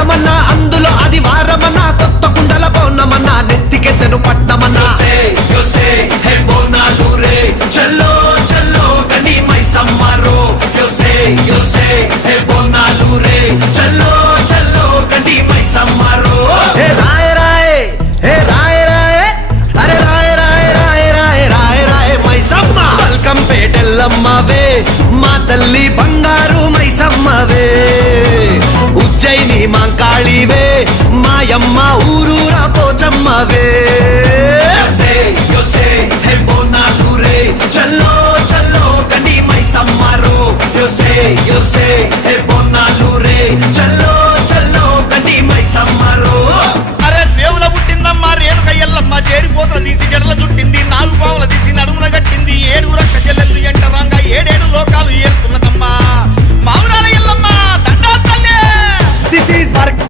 మాసమన్నా అందులో అది వారమన్నా కొత్త కుండల పౌర్ణమన్నా నెత్తికెత్తను పట్నమన్నా చల్లో చల్లో గని మైసమ్మరో బోనాలు రే చల్లో చల్లో గని మైసమ్మరో హే రాయ రాయ హే రాయ రాయ అరే రాయ రాయ రాయ రాయ రాయ రాయ మైసమ్మ వెల్కమ్ పేటెల్లమ్మవే మా తల్లి బంగారు మైసమ్మవే ఉజ్జయిని మాంకాళివే మాయమ్మ ఊరూరా పోచమ్మవే చల్లో చల్లో గని మైసమ్మరో బోనాలు రే చల్లో చల్లో గని మైసమ్మరో అరే దేవుల పుట్టిందమ్మా రేణుక ఎల్లమ్మ చేరిపోతల తీసి జడల చుట్టింది 4 పావుల తీసి నడుమున కట్టింది 7 రక్క చెల్లెళ్ళు ఎంటరాంగా 7 లోకాలు ఏలుతున్నదమ్మా మావురాల ఎల్లమ్మ దండా తల్లే. This is